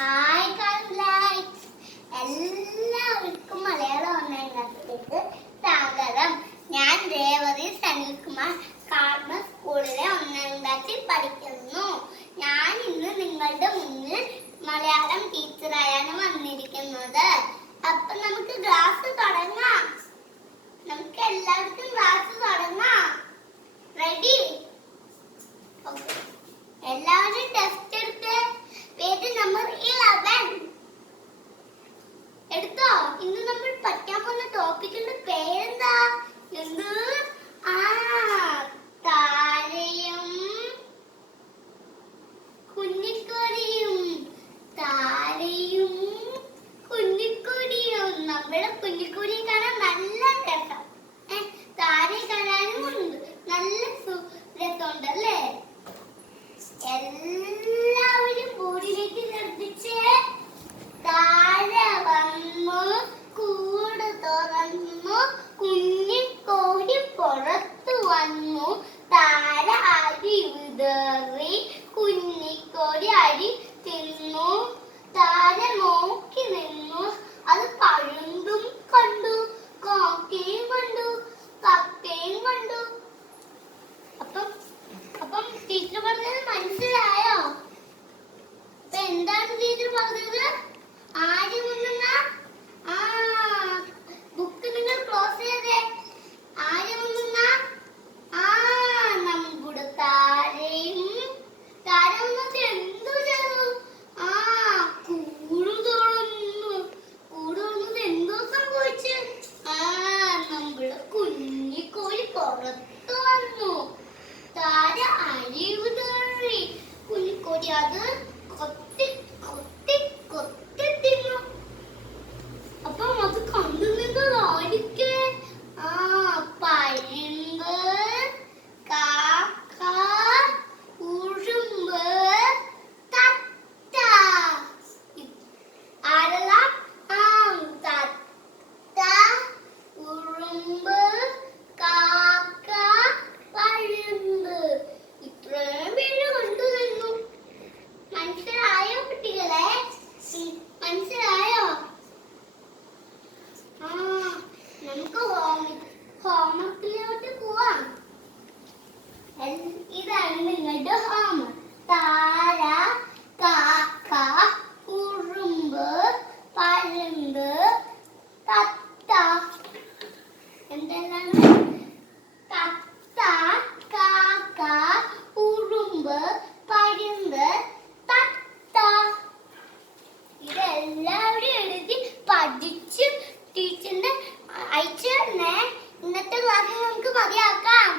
Hi guys, എല്ലാവർക്കും Malayalam online ക്ലാസ്സിലേക്ക് സ്വാഗതം. ഞാൻ രേവതി സനിൽകുമാർ കാർമ സ്കൂളിലെ ഒന്നാം ക്ലാസ്സിൽ പഠിക്കുന്നു. ഞാൻ ഇന്ന് നിങ്ങളുടെ മുന്നിൽ മലയാളം ടീച്ചറായാണ് വന്നിരിക്കുന്നത്. അപ്പൊ നമുക്ക് ക്ലാസ് തുടങ്ങാം. നമുക്ക് എല്ലാവർക്കും ക്ലാസ് തുടങ്ങാം. റെഡി? ഓക്കെ, എല്ലാവരും ടെസ്റ്റ് എടുത്ത് പേജ് നമ്പർ 11 എടുത്തോ. ഇന്ന് നമ്മൾ പഠിക്കാൻ പോകുന്ന ടോപ്പിക്കിന്റെ പേരെന്താ? എന്ത്? താരയും കുഞ്ഞിക്കൊടിയും. താരയും കുഞ്ഞിക്കൊടിയും. നമ്മുടെ കുഞ്ഞിക്കൊടിയെ കാണാൻ നല്ല രസം. താരയെ കാണാനും നല്ല രസമുണ്ടല്ലേ? എല്ലാവരും ബോർഡിലേക്ക് ശ്രദ്ധിച്ച്. താര വന്നു, കൂട് തുറന്നു, കുഞ്ഞിക്കോഴി പുറത്തു വന്നു. താര അരി വിതറി, കുഞ്ഞിക്കോഴി അരി തിന്നു. താര നോക്കി നിന്നു, അത് പഴുന്തും കണ്ടു, കാക്കയും കണ്ടു, കക്കയും കണ്ടു. അപ്പം ടീച്ചർ പറഞ്ഞത് മനസ്സിലായോ? അപ്പൊ എന്താണ് ടീച്ചർ പറഞ്ഞത്? ആദ്യം ബുക്ക് നിങ്ങൾ ക്ലോസ് ചെയ്തേ. ആദ്യം നമ്മുടെ താരയും എന്തു ചെയ്തു? കൂട് തുറന്നു. കൂട് തുറന്നത് എന്തോ സംഭവിച്ചു? നമ്മുടെ കുഞ്ഞിക്കോഴി പുറത്തു വന്നു. താര അരി വിതറി, കുഞ്ഞിക്കോഴി അത് കൊത്തി കൊത്തി കൊത്തി തിന്നു. അപ്പം അത് കണ്ടു നിങ്ങൾ ആയിരിക്കേ? പരുന്ത്, കാക്ക, ഉറുമ്പ്, തത്ത. ആരെല്ലാം? തത്ത, ഉറുമ്പ്, കാക്ക, പരുന്ത്. ഇത്രയും പേര് കണ്ടു നിന്നു. മനസ്സിലായോ കുട്ടികളെ? മനസ്സിലായോ? നമുക്ക് ഹോംവർക്കിലോട്ട് പോവാം. ഇതാണ് നിങ്ങളുടെ ഹോംവർക്ക്. താര, കാക്ക, ഉറുമ്പ്, പരുന്ത്, തത്ത. എന്തെല്ലാം? തത്ത, കാക്ക, ഉറുമ്പ്, പരുന്ത്, തത്ത. ഇതെല്ലാവരും എഴുതി പഠിച്ച് ടീച്ചറിന്റെ അയച്ചു തരണേ. ഇന്നത്തെ ക്ലാസ്സിൽ നമുക്ക് മതിയാക്കാം.